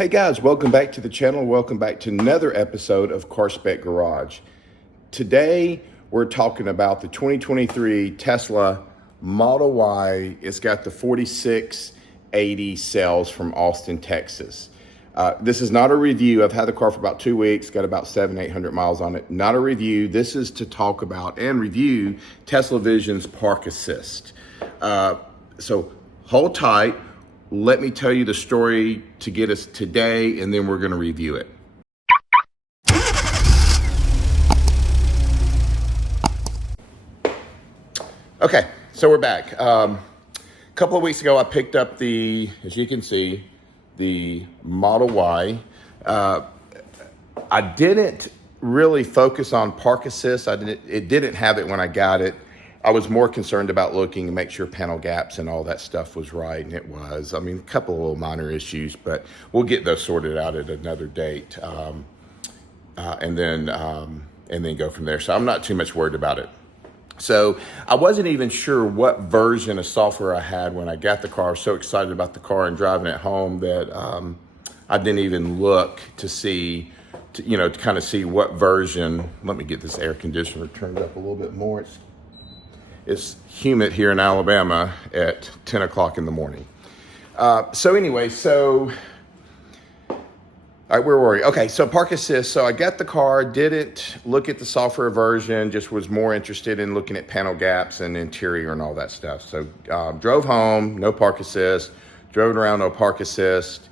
Hey guys, welcome back to the channel. Welcome back to another episode of Car Spec Garage. Today, we're talking about the 2023 Tesla Model Y. It's got the 4680 cells from Austin, Texas. This is not a review. I've had the car for about 2 weeks, got about 700-800 miles on it. Not a review. This is to talk about and review Tesla Vision's Park Assist. So hold tight. Let me tell you the story to get us today, and then we're going to review it. Okay, so we're back. A couple of weeks ago, I picked up as you can see, the Model Y. I didn't really focus on Park Assist. It didn't have it when I got it. I was more concerned about looking and make sure panel gaps and all that stuff was right, and it was. I mean, a couple of little minor issues, but we'll get those sorted out at another date, and then go from there. So I'm not too much worried about it. So I wasn't even sure what version of software I had when I got the car. I was so excited about the car and driving it home that I didn't even look to see, to kind of see what version. Let me get this air conditioner turned up a little bit more. It's humid here in Alabama at 10 o'clock in the morning. All right, where were we? Okay, so Park Assist. So I got the car, didn't look at the software version, just was more interested in looking at panel gaps and interior and all that stuff. So drove home, no Park Assist, drove around, no Park Assist.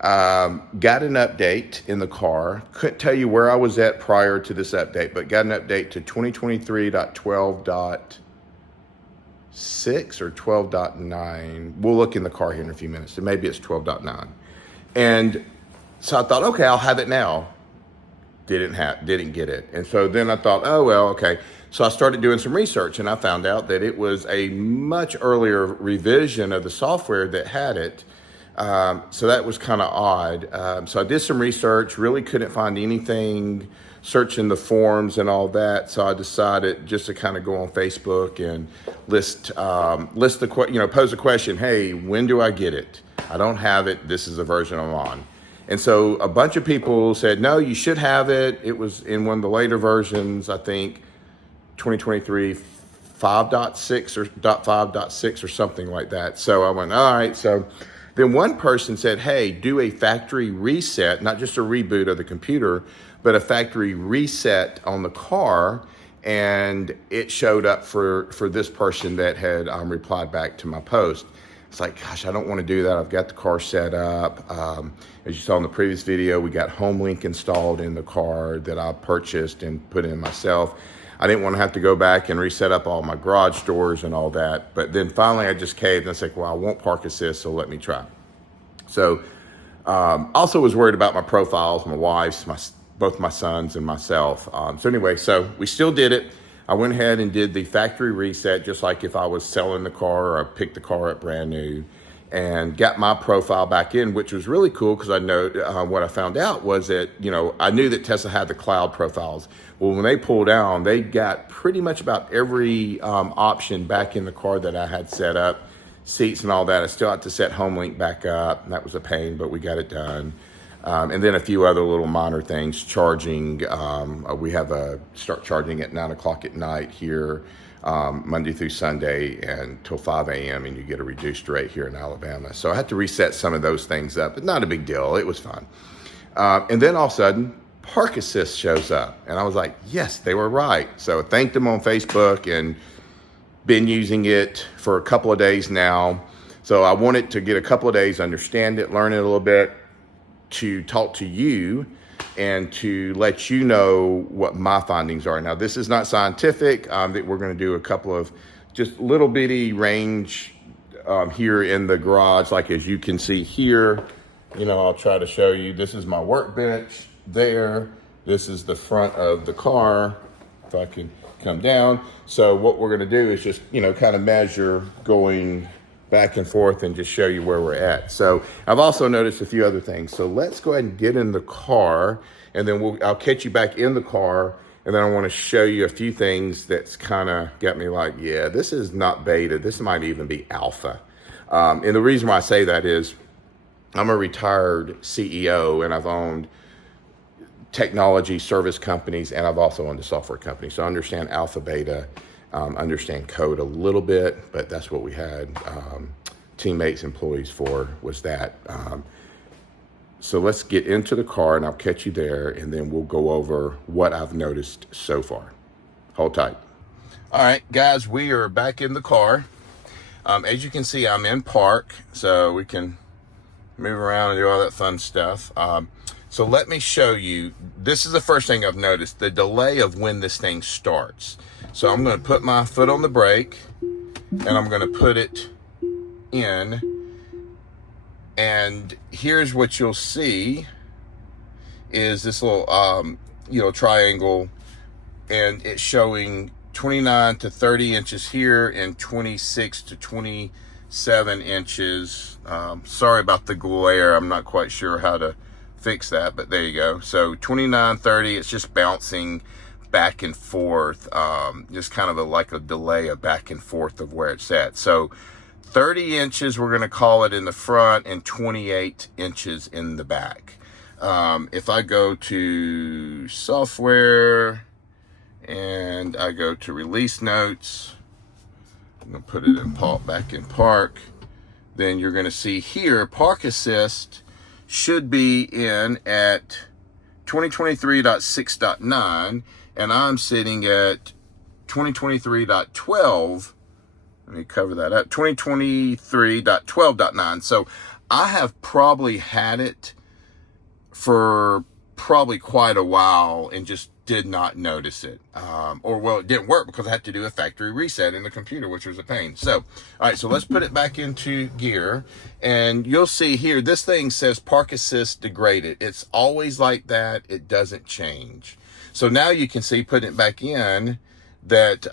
Got an update in the car. Couldn't tell you where I was at prior to this update, but got an update to 2023.12.6 or 12.9. We'll look in the car here in a few minutes. So maybe it's 12.9. And so I thought, okay, I'll have it now. Didn't get it. And so then I thought, oh, well, okay. So I started doing some research and I found out that it was a much earlier revision of the software that had it. So that was kind of odd. So I did some research, really couldn't find anything, searching the forums and all that. So I decided just to kind of go on Facebook and pose a question. Hey, when do I get it? I don't have it. This is the version I'm on. And so a bunch of people said, no, you should have it. It was in one of the later versions, I think 2023 5.6 or .5.6 or something like that. So I went, all right. So then one person said, hey, do a factory reset, not just a reboot of the computer, but a factory reset on the car. And it showed up for this person that had replied back to my post. It's like, gosh, I don't want to do that. I've got the car set up. As you saw in the previous video, we got HomeLink installed in the car that I purchased and put in myself. I didn't want to have to go back and reset up all my garage doors and all that. But then finally I just caved and said, well, I want Park Assist, so let me try. So also was worried about my profiles, my wife's, both my sons and myself. So we still did it. I went ahead and did the factory reset, just like if I was selling the car or I picked the car up brand new, and got my profile back in, which was really cool because I know what I found out was that, I knew that Tesla had the cloud profiles. Well, when they pulled down, they got pretty much about every option back in the car that I had set up, seats and all that. I still had to set HomeLink back up, and that was a pain, but we got it done. And then a few other little minor things, charging. We have start charging at 9 o'clock at night here, Monday through Sunday until 5 a.m. and you get a reduced rate here in Alabama. So I had to reset some of those things up, but not a big deal. It was fun. And then all of a sudden, Park Assist shows up. And I was like, yes, they were right. So I thanked them on Facebook and been using it for a couple of days now. So I wanted to get a couple of days, understand it, learn it a little bit, to talk to you and to let you know what my findings are. Now, this is not scientific. That we're going to do a couple of just little bitty range here in the garage. Like as you can see here, I'll try to show you. This is my workbench there. This is the front of the car. If I can come down. So what we're going to do is just, kind of measure going back and forth and just show you where we're at. So I've also noticed a few other things. So let's go ahead and get in the car, and then I'll catch you back in the car, and then I want to show you a few things that's kind of got me like, yeah, this is not beta. This might even be alpha. And the reason why I say that is I'm a retired CEO, and I've owned technology service companies, and I've also owned a software company. So I understand alpha, beta, understand code a little bit, but that's what we had teammates, employees for, was that. So let's get into the car, and I'll catch you there, and then we'll go over what I've noticed so far. Hold tight. All right, guys, we are back in the car. As you can see, I'm in park, so we can move around and do all that fun stuff. So let me show you. This is the first thing I've noticed, the delay of when this thing starts. So I'm going to put my foot on the brake, and I'm going to put it in. And here's what you'll see is this little, triangle, and it's showing 29 to 30 inches here and 26 to 27 inches. Sorry about the glare. I'm not quite sure how to fix that, but there you go. So 29, 30, it's just bouncing back and forth, just kind of like a delay of back and forth of where it's at. So 30 inches, we're going to call it in the front, and 28 inches in the back. If I go to software and I go to release notes, I'm going to put it in back in park, then you're going to see here, park assist should be in at 2023.6.9, and I'm sitting at 2023.12. Let me cover that up. 2023.12.9. So I have probably had it for probably quite a while and just did not notice it. It didn't work because I had to do a factory reset in the computer, which was a pain. So, all right, so let's put it back into gear. And you'll see here, this thing says park assist degraded. It's always like that. It doesn't change. So now you can see, putting it back in, that...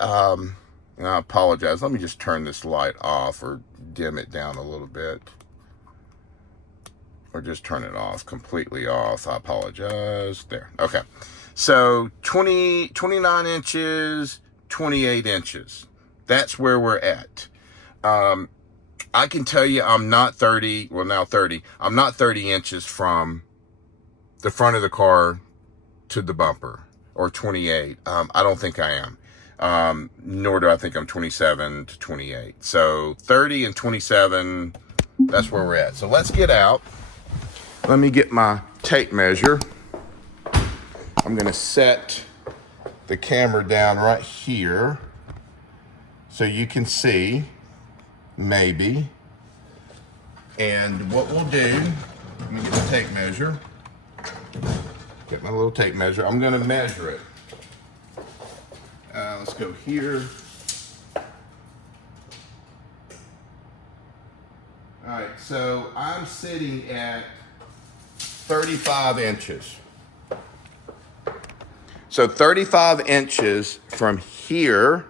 and I apologize. Let me just turn this light off or dim it down a little bit. Or just turn it off, completely off. I apologize. There. Okay. So 29 inches, 28 inches. That's where we're at. I can tell you I'm not 30. Well, now 30. I'm not 30 inches from the front of the car to the bumper, or 28. I don't think I am. Nor do I think I'm 27 to 28. So 30 and 27, that's where we're at. So let's get out. Let me get my tape measure. I'm going to set the camera down right here so you can see, maybe. And what we'll do, let me get the tape measure. Get my little tape measure. I'm going to measure it. Let's go here. All right, so I'm sitting at 35 inches. So 35 inches from here,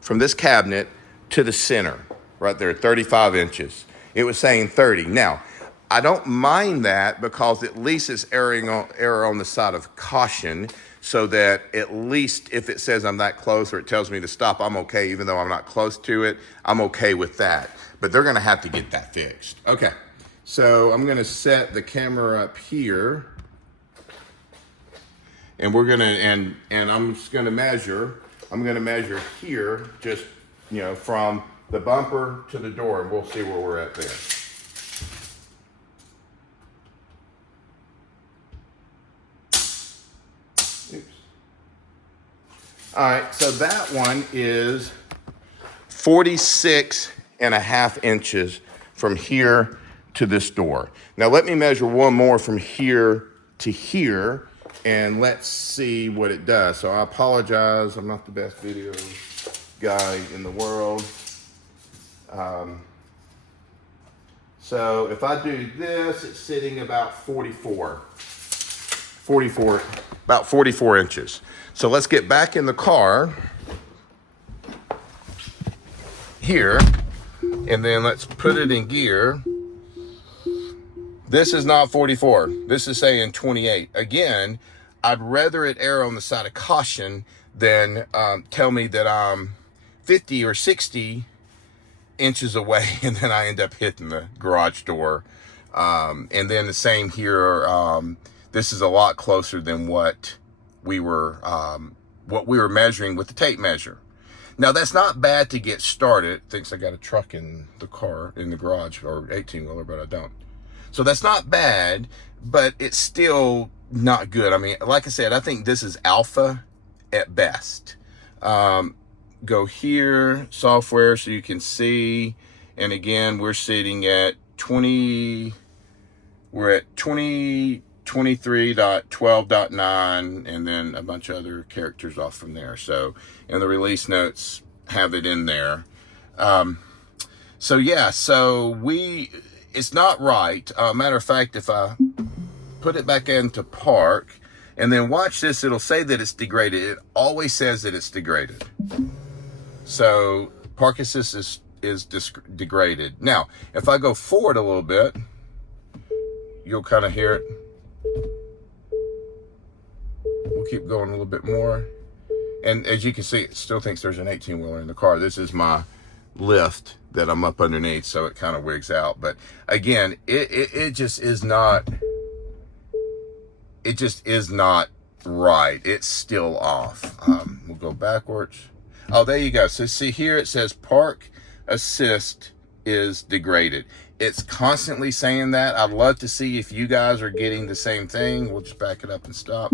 from this cabinet to the center, right there, 35 inches. It was saying 30. Now, I don't mind that because at least it's error on the side of caution, so that at least if it says I'm that close or it tells me to stop, I'm okay. Even though I'm not close to it, I'm okay with that. But they're going to have to get that fixed. Okay, so I'm going to set the camera up here, and we're going to, and I'm just going to measure. I'm going to measure here, just, from the bumper to the door, and we'll see where we're at there. All right, so that one is 46 and a half inches from here to this door. Now let me measure one more from here to here, and let's see what it does. So I apologize, I'm not the best video guy in the world. So if I do this, it's sitting about 44, about 44 inches. So let's get back in the car here, and then let's put it in gear. This is not 44. This is saying 28. Again, I'd rather it err on the side of caution than tell me that I'm 50 or 60 inches away and then I end up hitting the garage door And then the same here. This is a lot closer than what we were measuring with the tape measure. Now that's not bad to get started. Thinks I got a truck in the car, in the garage, or 18-wheeler, but I don't. So that's not bad, but it's still not good. I mean, like I said, I think this is alpha at best. Go here, software, so you can see. And again, we're sitting at 23.12.9, and then a bunch of other characters off from there. So, and the release notes have it in there. So yeah, it's not right. Matter of fact, if I put it back into park and then watch this, it'll say that it's degraded. It always says that it's degraded. So park assist is degraded. Now, if I go forward a little bit, you'll kind of hear it. We'll keep going a little bit more. And as you can see, it still thinks there's an 18-wheeler in the car. This is my lift that I'm up underneath, so it kind of wigs out. But again, it just is not, right. It's still off. We'll go backwards. Oh, there you go. So see here, it says park assist is degraded. It's constantly saying that. I'd love to see if you guys are getting the same thing. We'll just back it up and stop.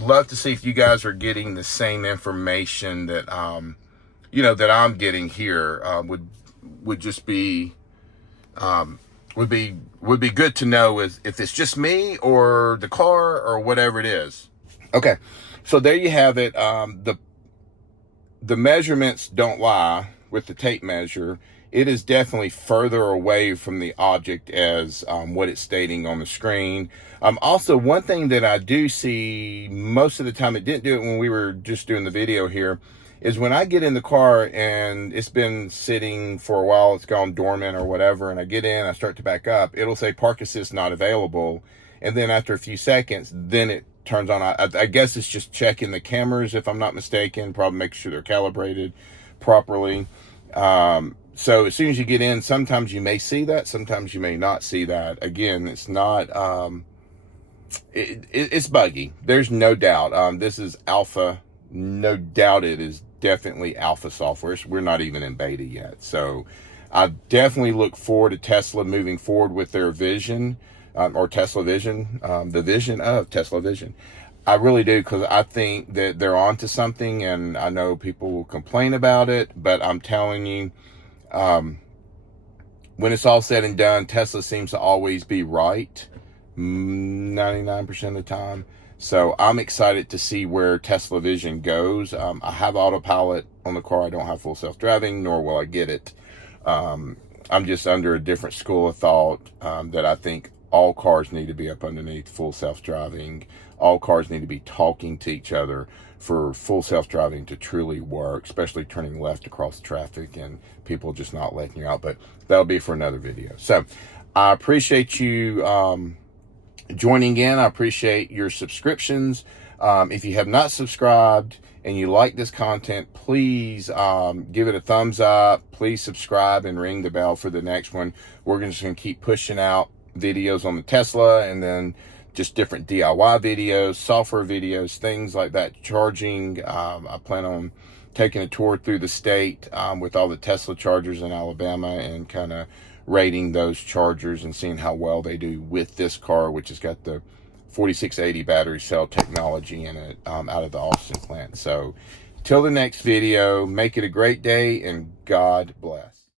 Love to see if you guys are getting the same information that that I'm getting here. Would just be would be good to know if it's just me or the car or whatever it is. Okay, so there you have it. The measurements don't lie with the tape measure. It is definitely further away from the object as what it's stating on the screen. Also, one thing that I do see most of the time, it didn't do it when we were just doing the video here, is when I get in the car and it's been sitting for a while, it's gone dormant or whatever, and I get in, I start to back up, it'll say park assist not available. And then after a few seconds, then it turns on. I guess it's just checking the cameras, if I'm not mistaken, probably making sure they're calibrated properly. So as soon as you get in, sometimes you may see that, sometimes you may not see that. Again, it's not, it's buggy. There's no doubt. This is alpha. No doubt it is definitely alpha software. So we're not even in beta yet. So I definitely look forward to Tesla moving forward with their vision, or Tesla Vision, the vision of Tesla Vision. I really do, because I think that they're onto something, and I know people will complain about it, but I'm telling you, when it's all said and done, Tesla seems to always be right 99% of the time. So I'm excited to see where Tesla Vision goes. I have autopilot on the car. I don't have full self-driving, nor will I get it. I'm just under a different school of thought, that I think all cars need to be up underneath full self-driving. All cars need to be talking to each other for full self-driving to truly work, especially turning left across traffic and people just not letting you out. But that'll be for another video. So I appreciate you joining in. I appreciate your subscriptions. If you have not subscribed and you like this content, please give it a thumbs up. Please subscribe and ring the bell for the next one. We're just going to keep pushing out videos on the Tesla, and then just different DIY videos, software videos, things like that. Charging, I plan on taking a tour through the state with all the Tesla chargers in Alabama, and kind of rating those chargers and seeing how well they do with this car, which has got the 4680 battery cell technology in it, out of the Austin plant. So till the next video, make it a great day, and God bless.